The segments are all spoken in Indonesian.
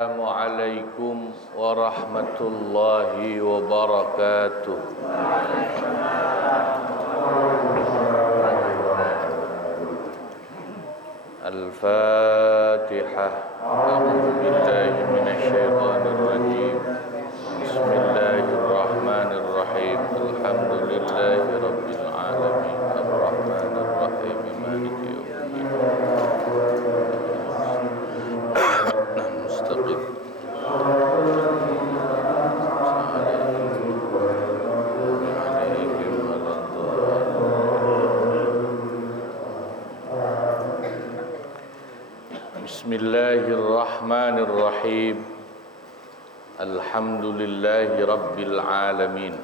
Assalamualaikum warahmatullahi wabarakatuh. Al-Fatihah. A'udzu billahi minasyaitonir rajim. Bismillahirrahmanirrahim. Alhamdulillahi rabbil alamin. Arrahmanir rahim. Maliki yaumiddin. Mustaqim. Bismillahirrahmanirrahim. Alhamdulillahi rabbil alamin.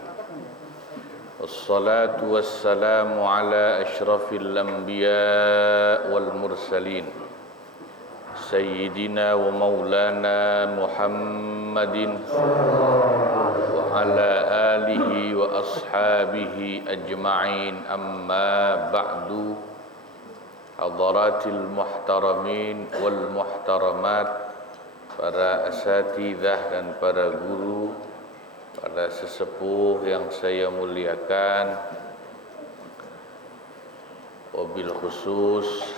Wassalatu wassalamu ala asyrafil anbiya wal mursalin. Sayyidina wa maulana Muhammadin wa ala alihi wa ashabihi ajma'in, amma ba'du. Hadaratil muhtaramin wal muhtaramat, para asatidzah dan para guru, para sesepuh yang saya muliakan, wabil khusus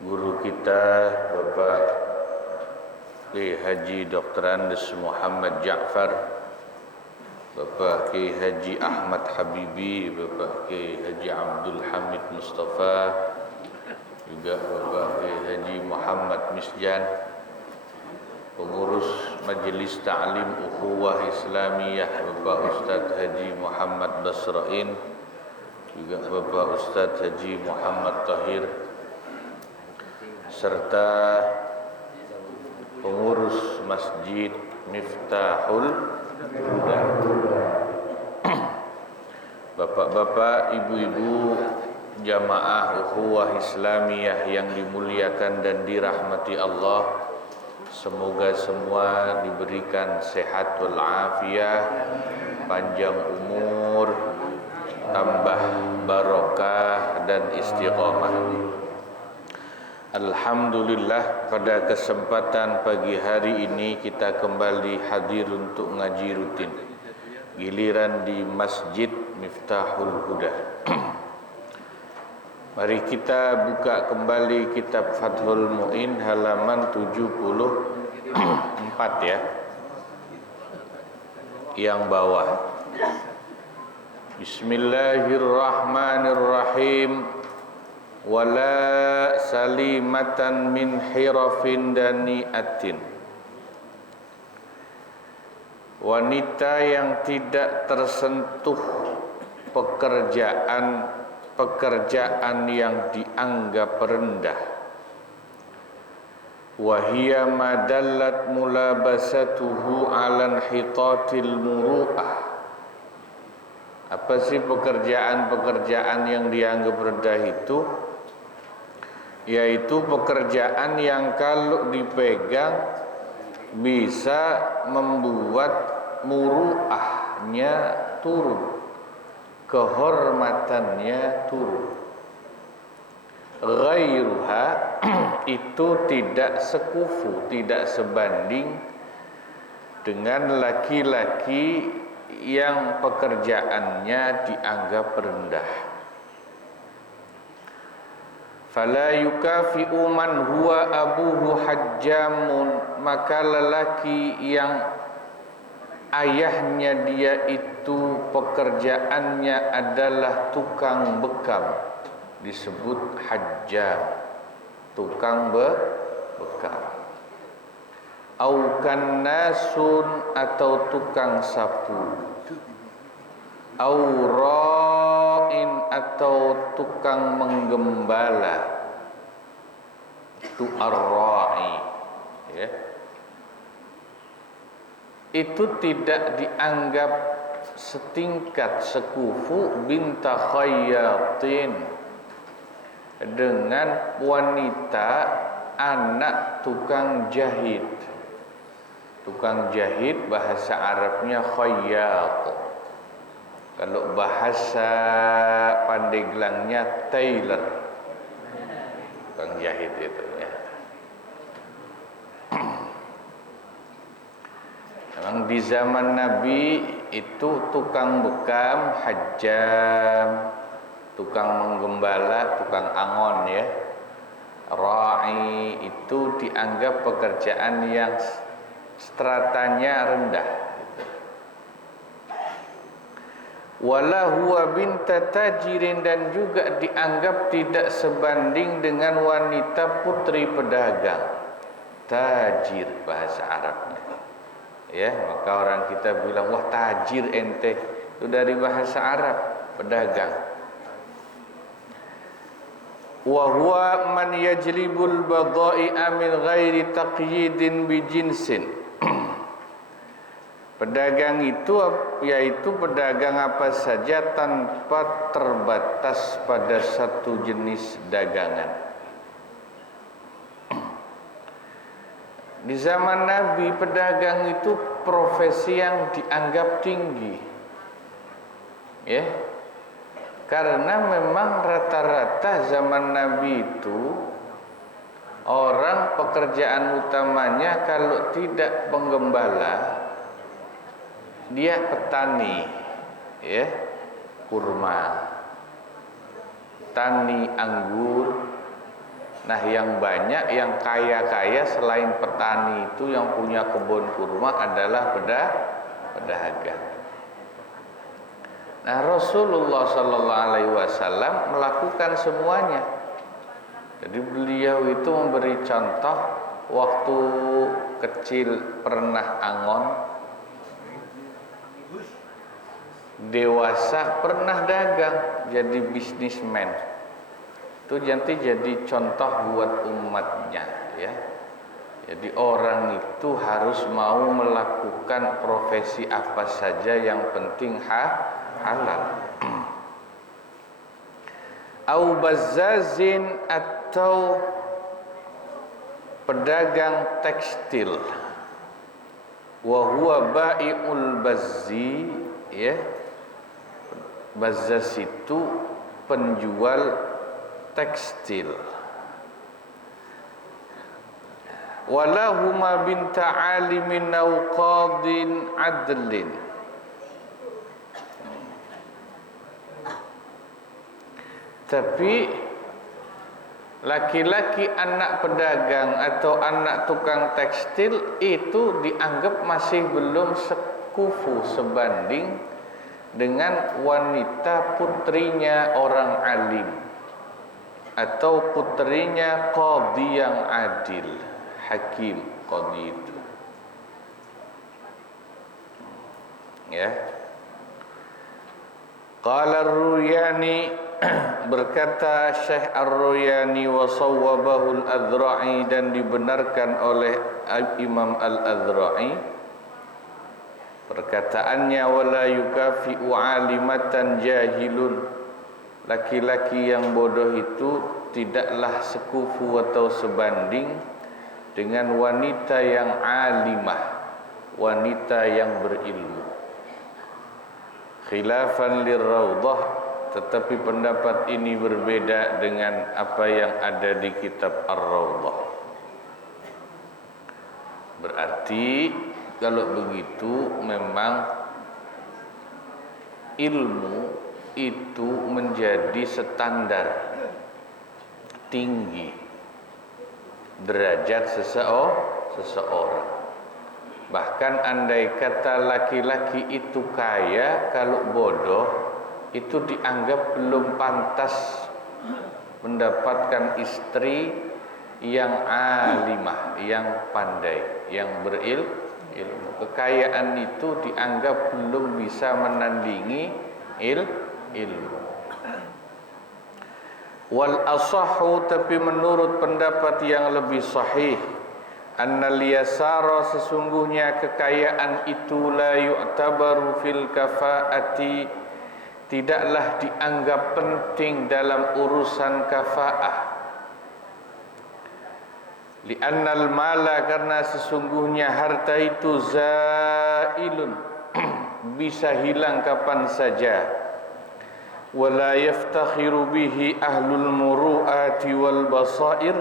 guru kita Bapak Kiai Haji Dr. Andes Muhammad Ja'far, Bapak Kiai Haji Ahmad Habibi, Bapak Kiai Haji Abdul Hamid Mustafa, juga Bapak Kiai Haji Muhammad Misjan, pengurus Majelis Ta'lim Ukhuwah Islamiyah Bapak Ustadz Haji Muhammad Basrain, juga Bapak Ustadz Haji Muhammad Tahir, serta pengurus Masjid Miftahul Huda, bapak-bapak, ibu-ibu, jamaah ukhuwah Islamiyah yang dimuliakan dan dirahmati Allah. Semoga semua diberikan sehat walafiat, panjang umur, tambah barokah dan istiqamah. Alhamdulillah, pada kesempatan pagi hari ini kita kembali hadir untuk ngaji rutin, giliran di Masjid Miftahul Huda. Mari kita buka kembali kitab Fathul Mu'in halaman 74 ya, yang bawah. Bismillahirrahmanirrahim. Wala salimatan min hirafin dani'atin. Wanita yang tidak tersentuh pekerjaan yang dianggap rendah. Wahia madallat mulabasatuhu ala hitatil muru'ah. Apa sih pekerjaan-pekerjaan yang dianggap rendah itu? Yaitu pekerjaan yang kalau dipegang bisa membuat muru'ahnya turun, kehormatannya turun. Ghairuha itu tidak sekufu, tidak sebanding dengan laki-laki yang pekerjaannya dianggap rendah. Fala yukafi'u man huwa abuhu hajjamun, maka lelaki yang ayahnya dia itu pekerjaannya adalah tukang bekam disebut hajjam, tukang bekam. Au kannasun, atau tukang sapu. Au ra'in, atau tukang menggembala. Itu ar-ra'i ya. Itu tidak dianggap setingkat sekufu binta khayyatin dengan wanita anak tukang jahit. Tukang jahit bahasa Arabnya khayyat. Kalau bahasa Pandeglangnya tailor. Tukang jahit itu ya. Memang di zaman Nabi itu tukang bekam, hajjam, tukang menggembala, tukang angon ya. Ra'i itu dianggap pekerjaan yang stratanya rendah. Wala huwa binta tajirin, dan juga dianggap tidak sebanding dengan wanita putri pedagang. Tajir bahasa Arabnya. Ya, maka orang kita bilang, wah tajir ente, itu dari bahasa Arab, pedagang. Wa huwa man yajlibul badha'i'a min ghairi taqyidin bi jinsin. Pedagang itu yaitu pedagang apa saja tanpa terbatas pada satu jenis dagangan. Di zaman Nabi, pedagang itu profesi yang dianggap tinggi. Ya. Karena memang rata-rata zaman Nabi itu orang pekerjaan utamanya kalau tidak penggembala, dia petani, ya, kurma, tani anggur. Nah, yang banyak, yang kaya-kaya selain petani itu yang punya kebun kurma adalah pedagang. Nah, Rasulullah sallallahu alaihi wasallam melakukan semuanya. Jadi beliau itu memberi contoh waktu kecil pernah angon, dewasa pernah dagang, jadi bisnismen. Itu nanti jadi contoh buat umatnya ya. Jadi orang itu harus mau melakukan profesi apa saja yang penting halal. Au bazzazin, atau pedagang tekstil. Wa huwa bai'ul bazzi ya. Bazzaz itu penjual tekstil. Walahuma binta alimin aw qadin adlin. Tapi laki-laki anak pedagang atau anak tukang tekstil itu dianggap masih belum sekufu, sebanding dengan wanita putrinya orang alim atau putrinya qadhi yang adil, hakim qadhi itu. Ya. Qala Ar-Ruyani, berkata Syekh Ar-Ruyani, wa sawwabahu Al-Adhra'i, dan dibenarkan oleh Imam Al-Adhra'i perkataannya, wala yukafi'u alimatan jahilun, laki-laki yang bodoh itu tidaklah sekufu atau sebanding dengan wanita yang alimah, wanita yang berilmu. Khilafan lirrawdah, tetapi pendapat ini berbeda dengan apa yang ada di kitab Ar-Rawdah. Berarti kalau begitu memang ilmu itu menjadi standar tinggi derajat seseorang. Bahkan andai kata laki-laki itu kaya, kalau bodoh itu dianggap belum pantas mendapatkan istri yang alimah, yang pandai, yang berilmu. Kekayaan itu dianggap belum bisa menandingi ilmu. Wal asahhu, tapi menurut pendapat yang lebih sahih, annal yasara, sesungguhnya kekayaan itu la yu'tabaru fil kafaati, tidaklah dianggap penting dalam urusan kafaah. Li'annal mala, karena sesungguhnya harta itu zailun, bisa hilang kapan saja. Wala yaftakhiru bihi ahlul muru'ati wal basair,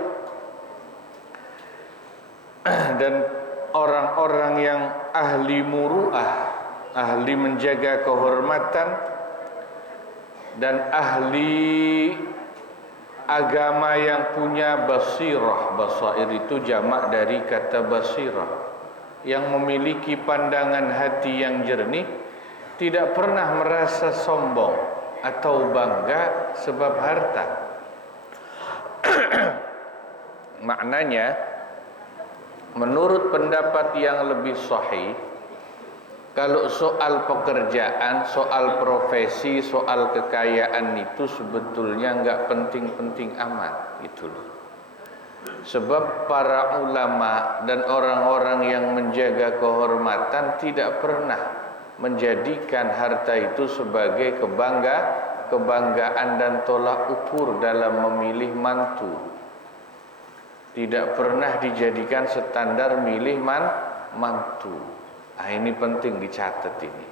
dan orang-orang yang ahli muru'ah, ahli menjaga kehormatan, dan ahli agama yang punya basirah. Basair itu jamak dari kata basirah, yang memiliki pandangan hati yang jernih, tidak pernah merasa sombong atau bangga sebab harta. Maknanya, menurut pendapat yang lebih sahih, kalau soal pekerjaan, soal profesi, soal kekayaan itu sebetulnya enggak penting-penting amat, gitu loh. Sebab para ulama dan orang-orang yang menjaga kehormatan tidak pernah menjadikan harta itu sebagai kebanggaan dan tolak ukur dalam memilih mantu. Tidak pernah dijadikan standar milih mantu. Nah, ini penting dicatat ini.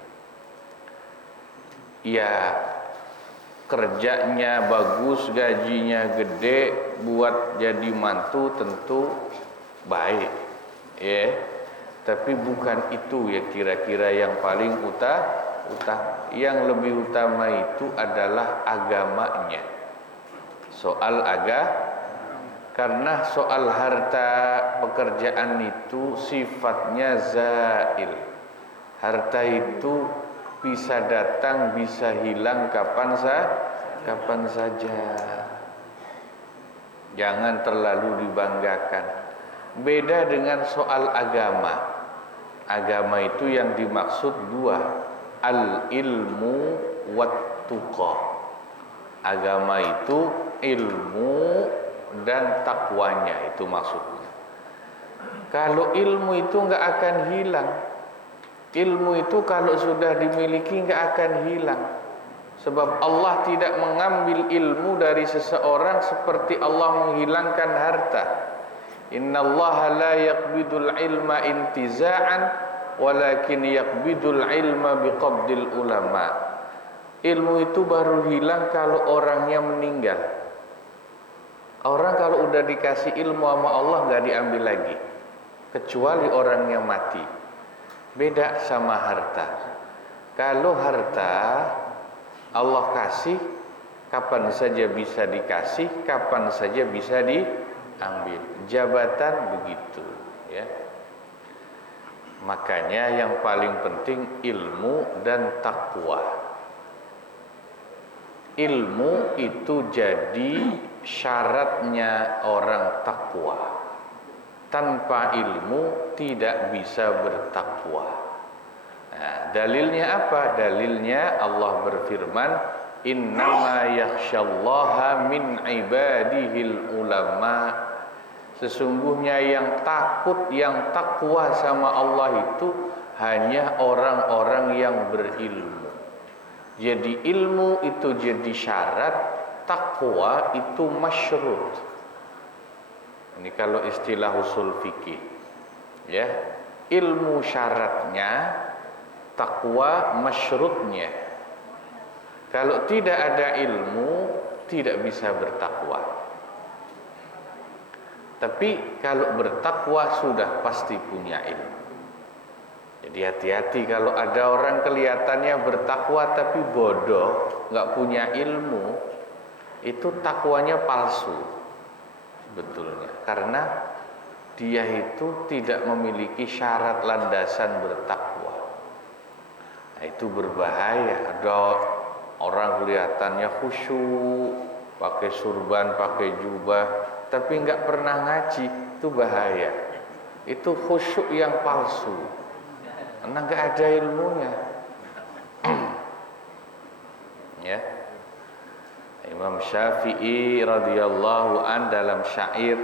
Ya, kerjanya bagus, gajinya gede, buat jadi mantu tentu baik, ya. Tapi bukan itu ya kira-kira yang paling utama. Yang lebih utama itu adalah agamanya. Soal karena soal harta pekerjaan itu sifatnya zail. Harta itu bisa datang, bisa hilang kapan saja. Jangan terlalu dibanggakan. Beda dengan soal agama. Agama itu yang dimaksud dua, al-ilmu wat tuqa. Agama itu ilmu dan takwanya, itu maksudnya. Kalau ilmu itu enggak akan hilang. Ilmu itu kalau sudah dimiliki enggak akan hilang. Sebab Allah tidak mengambil ilmu dari seseorang seperti Allah menghilangkan harta. Innallaha la yaqbidul ilma intiza'an walakin yaqbidul ilma biqabdil ulama. Ilmu itu baru hilang kalau orangnya meninggal. Orang kalau udah dikasih ilmu sama Allah nggak diambil lagi, kecuali orang yang mati. Beda sama harta. Kalau harta Allah kasih, kapan saja bisa dikasih, kapan saja bisa diambil. Jabatan begitu, ya. Makanya yang paling penting ilmu dan takwa. Ilmu itu jadi syaratnya orang takwa. Tanpa ilmu tidak bisa bertakwa. Nah, dalilnya apa? Dalilnya Allah berfirman, innama yakhsyallaha min ibadihil ulama. Sesungguhnya yang takut, yang takwa sama Allah itu hanya orang-orang yang berilmu. Jadi ilmu itu jadi syarat, takwa itu masyrut. Ini kalau istilah usul fikih, ya. Ilmu syaratnya, takwa masyrutnya. Kalau tidak ada ilmu, tidak bisa bertakwa. Tapi kalau bertakwa sudah pasti punya ilmu. Jadi hati-hati kalau ada orang kelihatannya bertakwa tapi bodoh, nggak punya ilmu, itu takwanya palsu sebetulnya. Karena dia itu tidak memiliki syarat landasan bertakwa. Nah, itu berbahaya. Ada orang kelihatannya khusyuk, pakai surban, pakai jubah, tapi nggak pernah ngaji, itu bahaya. Itu khusyuk yang palsu, karena nggak ada ilmunya. Ya, Imam Syafi'i radhiyallahu an dalam syair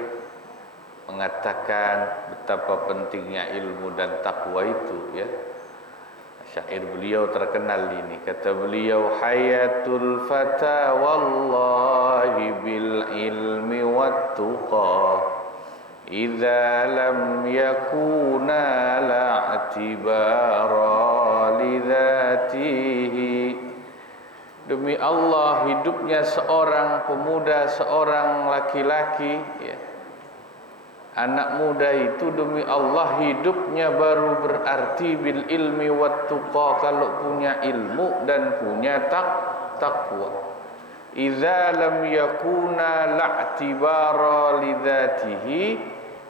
mengatakan betapa pentingnya ilmu dan takwa itu, ya. Syair beliau terkenal ini, kata beliau, hayatul fata wallahi bil ilmi wat tuqa idza lam yakuna la'tibara lidzatihi. Demi Allah, hidupnya seorang pemuda, seorang laki-laki, ya, anak muda itu demi Allah hidupnya baru berarti bil ilmi wat tuqa, kalau punya ilmu dan punya takwa. Idza lam yakuna la'tibara lidzatihi,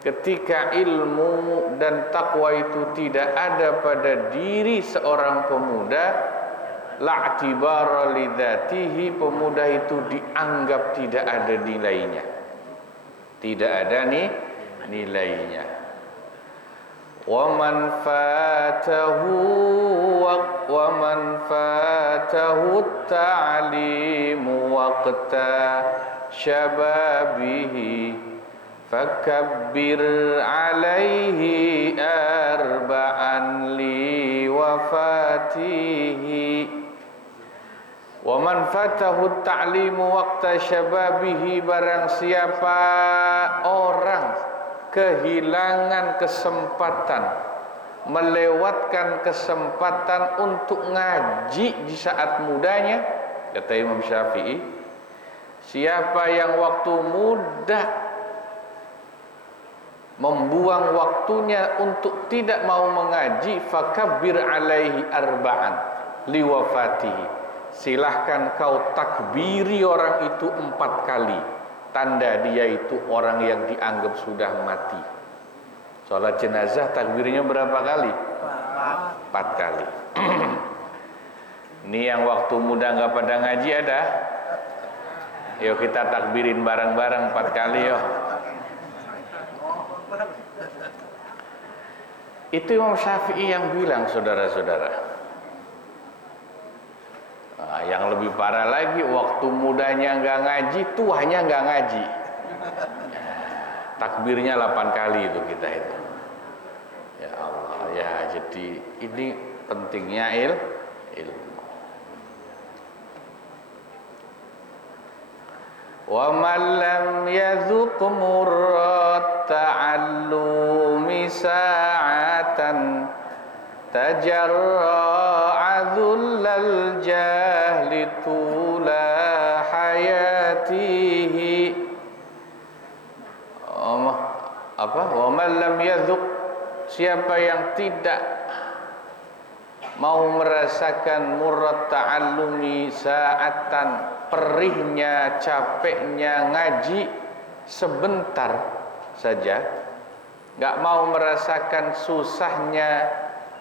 ketika ilmu dan takwa itu tidak ada pada diri seorang pemuda, la'tibara lidzatihi, pemuda itu dianggap tidak ada nilainya, tidak ada nilainya. Wa man fatahu ta'limu waqta syababihi fakabbir alaihi arba'an li wafatihi. Wa man fatahu ta'limu waqta syababihi, barang siapa orang kehilangan kesempatan, melewatkan kesempatan untuk ngaji di saat mudanya, kata Imam Syafi'i, siapa yang waktu muda membuang waktunya untuk tidak mau mengaji, fakabbir alaihi arba'an liwafatihi, silahkan kau takbiri orang itu 4 kali, tanda dia itu orang yang dianggap sudah mati. Salat jenazah takbirnya berapa kali? 4 kali. Ini yang waktu muda nggak pada ngaji ada? Yuk kita takbirin bareng-bareng 4 kali yuk. Itu Imam Syafi'i yang bilang, saudara-saudara. Nah, yang lebih parah lagi, waktu mudanya nggak ngaji, tuanya nggak ngaji. Takbirnya 8 kali itu kita itu. Ya Allah, ya, jadi ini pentingnya ilmu. Wa man lam yadhuq murrat ta'allumi sa'atan tajarra'a dhullal jahli tula hayatihi. Wa man lam yadhuq, siapa yang tidak mau merasakan murrat ta'allumi sa'atan, perihnya, capeknya ngaji sebentar saja, nggak mau merasakan susahnya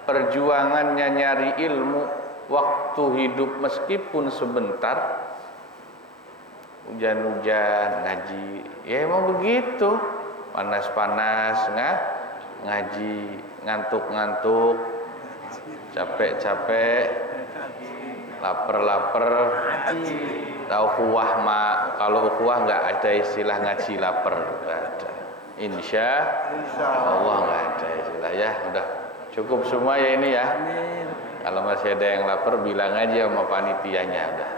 perjuangannya nyari ilmu waktu hidup meskipun sebentar, hujan-hujan ngaji, ya emang begitu, panas-panas ngaji, ngantuk-ngantuk, capek-capek, lapar-lapar, tahu kuah mak, kalau kuah nggak ada istilah ngaji lapar, nggak ada. Insya Allah nggak ada istilah, ya udah cukup semua ya ini ya. Kalau masih ada yang lapar bilang aja sama panitianya udah.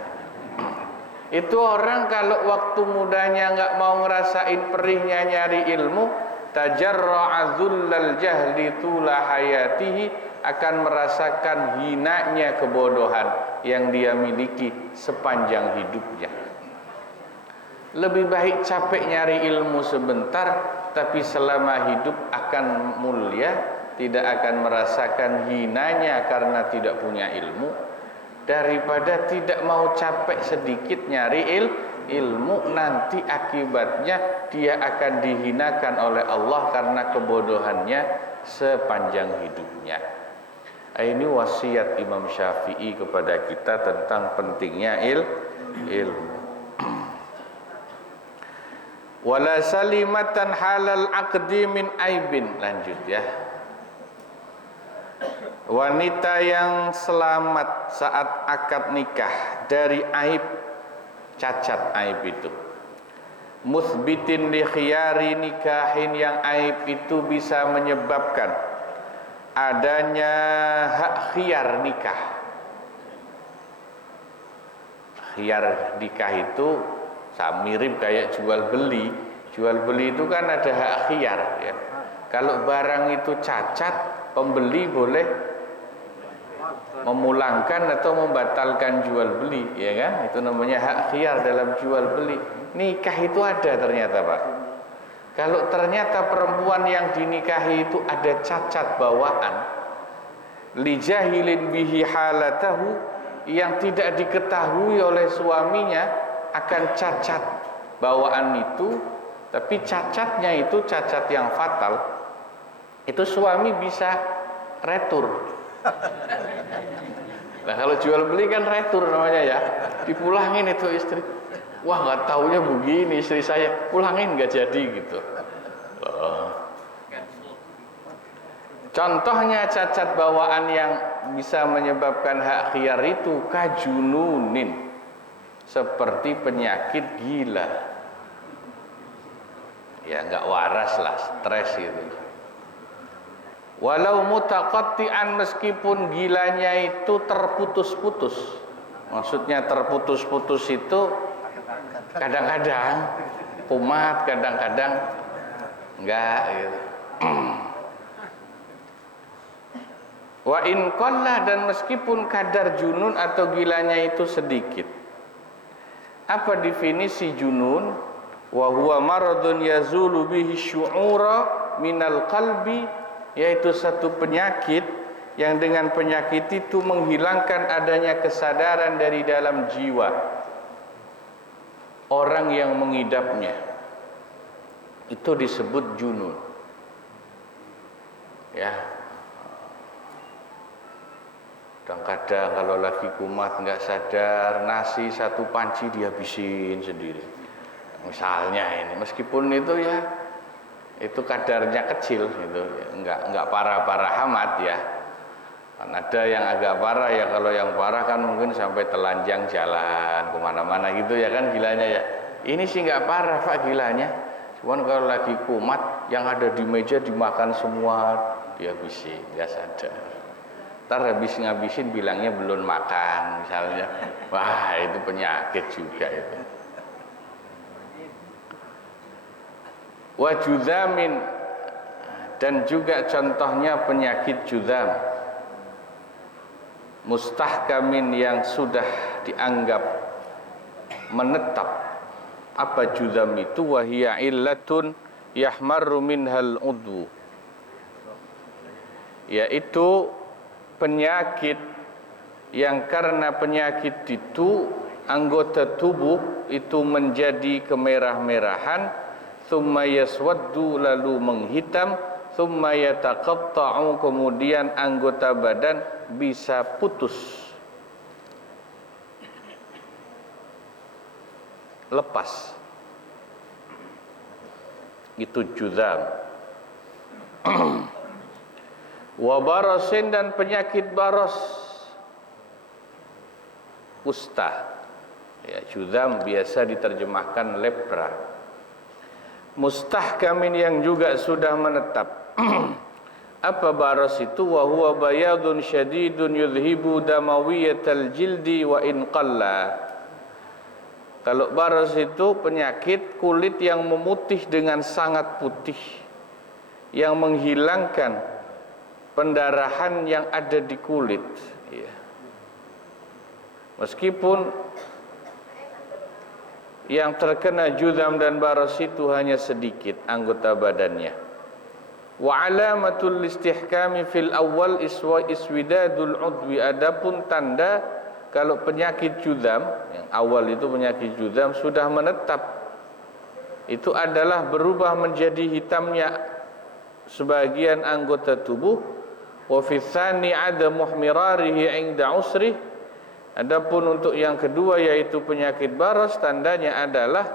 Itu orang kalau waktu mudanya nggak mau ngerasain perihnya nyari ilmu, tajarra'a dhullal jahli tula hayatihi, akan merasakan hinanya kebodohan yang dia miliki sepanjang hidupnya. Lebih baik capek nyari ilmu sebentar, tapi selama hidup akan mulia, tidak akan merasakan hinanya karena tidak punya ilmu, daripada tidak mau capek sedikit nyari ilmu, nanti akibatnya dia akan dihinakan oleh Allah karena kebodohannya sepanjang hidupnya. Ini wasiat Imam Syafi'i kepada kita tentang pentingnya ilmu. Wala salimatan halal aqdi min aibin. Lanjut ya. Wanita yang selamat saat akad nikah dari aib, cacat aib itu. Muthbitin li khiyari nikahin, yang aib itu bisa menyebabkan adanya hak khiyar nikah. Khiyar nikah itu mirip kayak jual beli, Jual beli itu kan ada hak khiyar ya. Kalau barang itu cacat, pembeli boleh memulangkan atau membatalkan jual beli, ya kan? Itu namanya hak khiyar dalam jual beli. Nikah itu ada ternyata, Pak. Kalau ternyata perempuan yang dinikahi itu ada cacat bawaan, li jahilin bihi halatahu, yang tidak diketahui oleh suaminya akan cacat bawaan itu, tapi cacatnya itu cacat yang fatal, itu suami bisa retur. Nah kalau jual beli kan retur namanya ya, dipulangin itu istri. Wah nggak taunya begini istri saya, pulangin nggak jadi gitu. Contohnya cacat bawaan yang bisa menyebabkan hak khiyar itu kajununin, seperti penyakit gila. Ya nggak waras lah, stres gitu. Walau mutaqatti'an, meskipun gilanya itu terputus-putus. Maksudnya terputus-putus itu kadang-kadang kumat, kadang-kadang enggak gitu. Wa in qalla, dan meskipun kadar junun atau gilanya itu sedikit. Apa definisi junun? Wa huwa maradun yazulu bihi syu'ura minal qalbi, yaitu satu penyakit yang dengan penyakit itu menghilangkan adanya kesadaran dari dalam jiwa orang yang mengidapnya. Itu disebut junun. Ya. Kadang-kadang kalau lagi kumat nggak sadar, nasi satu panci dihabisin sendiri. Misalnya ini, meskipun itu ya itu kadarnya kecil gitu, nggak parah-parah amat ya. Kan ada yang agak parah ya, kalau yang parah kan mungkin sampai telanjang jalan kemana-mana gitu ya kan gilanya ya. Ini sih nggak parah Pak gilanya, cuman kalau lagi kumat yang ada di meja dimakan semua, dihabisin, nggak sadar. Ntar habis ngabisin bilangnya belum makan misalnya, wah itu penyakit juga itu. Wa judzamin, dan juga contohnya penyakit judzam, mustahkamin, yang sudah dianggap menetap. Apa judzam itu? Wa hiya illatun yahmarru minhal udwu, yaitu penyakit yang karena penyakit itu anggota tubuh itu menjadi kemerah-merahan, thumma yaswaddu, lalu menghitam, thumma yataqatta'u, kemudian anggota badan bisa putus, lepas. Itu judzam. Wa barasin, dan penyakit baros, kusta. Ya, judzam biasa diterjemahkan lepra. Mustahkamin, yang juga sudah menetap. Apa baros itu? Wa huwa bayadun syadidun yudhibu damawiyatal jildi wa in qalla. Kalau baros itu penyakit kulit yang memutih dengan sangat putih, yang menghilangkan pendarahan yang ada di kulit ya. Meskipun yang terkena judzam dan baros itu hanya sedikit anggota badannya. Wa alamatul istihkami fil awal iswidadul udwi, adapun tanda kalau penyakit judzam yang awal itu penyakit judzam sudah menetap, itu adalah berubah menjadi hitamnya sebagian anggota tubuh. Wa fi tsani adamu ihmirarihi 'inda usri, adapun untuk yang kedua yaitu penyakit baros, tandanya adalah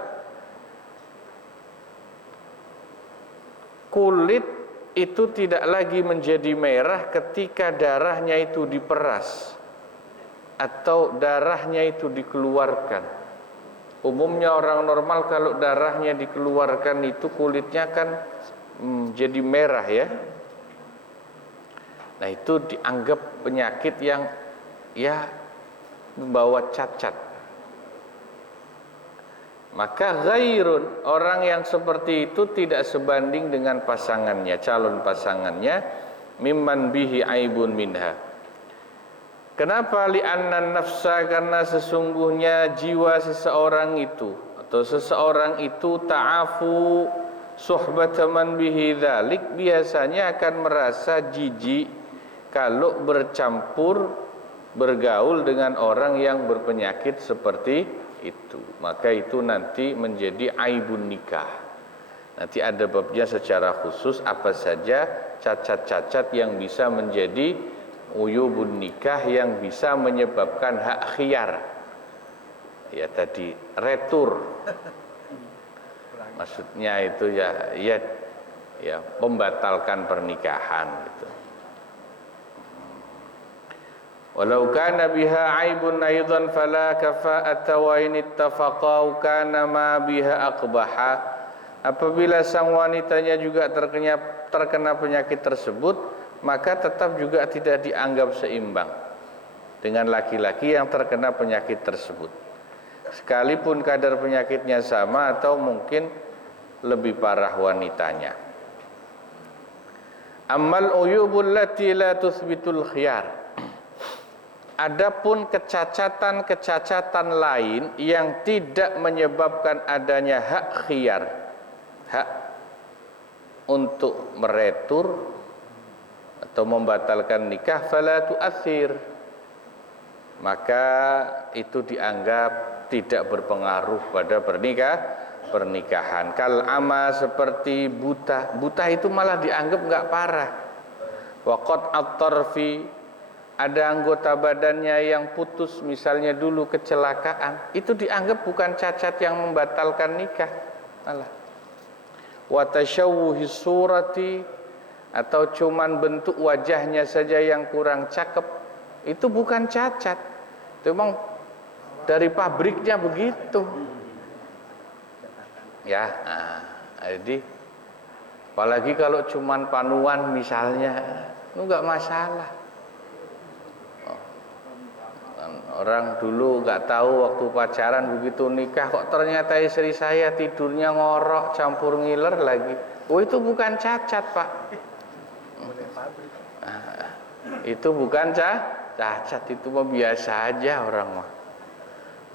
kulit itu tidak lagi menjadi merah ketika darahnya itu diperas atau darahnya itu dikeluarkan. Umumnya orang normal kalau darahnya dikeluarkan itu kulitnya kan jadi merah ya. Nah itu dianggap penyakit yang ya membawa cacat. Maka ghairun, orang yang seperti itu tidak sebanding dengan pasangannya, calon pasangannya, mimman bihi aibun minha. Kenapa? Li'anna nafsa, karena sesungguhnya jiwa seseorang itu atau seseorang itu ta'afu suhbataman bihi dzalik, biasanya akan merasa jijik kalau bercampur bergaul dengan orang yang berpenyakit seperti itu. Maka itu nanti menjadi aibun nikah. Nanti ada babnya secara khusus apa saja cacat-cacat yang bisa menjadi uyubun nikah, yang bisa menyebabkan hak khiyar. Ya tadi retur. Maksudnya itu ya membatalkan pernikahan gitu. Walau kana biha aibun aidan fala kafa'ata wa in ittafaqa kana ma biha aqbaha. Apabila sang wanitanya juga terkena penyakit tersebut, maka tetap juga tidak dianggap seimbang dengan laki-laki yang terkena penyakit tersebut, sekalipun kadar penyakitnya sama atau mungkin lebih parah wanitanya. Ammal uyubul lati la tuthbitul khiyar. Adapun kecacatan-kecacatan lain yang tidak menyebabkan adanya hak khiyar, hak untuk meretur atau membatalkan nikah, fala tu'athir, maka itu dianggap tidak berpengaruh pada pernikahan. Kal ama, seperti buta. Buta itu malah dianggap enggak parah. Waqat at-tarfi, ada anggota badannya yang putus, misalnya dulu kecelakaan, itu dianggap bukan cacat yang membatalkan nikah. Malah wa tashawwuhi surati, atau cuman bentuk wajahnya saja yang kurang cakep, itu bukan cacat. Itu memang dari pabriknya begitu. Ya, jadi apalagi kalau cuman panuan misalnya, itu enggak masalah. Orang dulu nggak tahu waktu pacaran, begitu nikah kok ternyata istri saya tidurnya ngorok campur ngiler lagi. Oh, itu bukan cacat, Pak. Itu bukan cacat, itu mah biasa aja orang mah.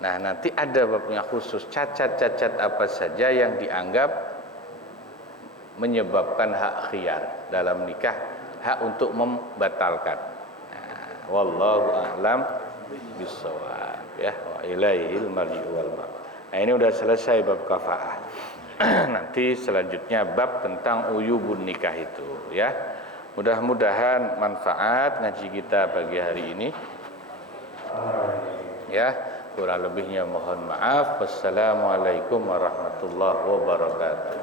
Nah, nanti ada babnya khusus cacat-cacat apa saja yang dianggap menyebabkan hak khiyar dalam nikah, hak untuk membatalkan. Wallahu a'lam bisawab, ya, wa ilaihil marji'u wal ma'ab. Nah, ini udah selesai bab kafaah. Nanti selanjutnya bab tentang uyubun nikah itu, ya. Mudah-mudahan manfaat ngaji kita pagi hari ini. Ya, kurang lebihnya mohon maaf. Wassalamualaikum warahmatullahi wabarakatuh.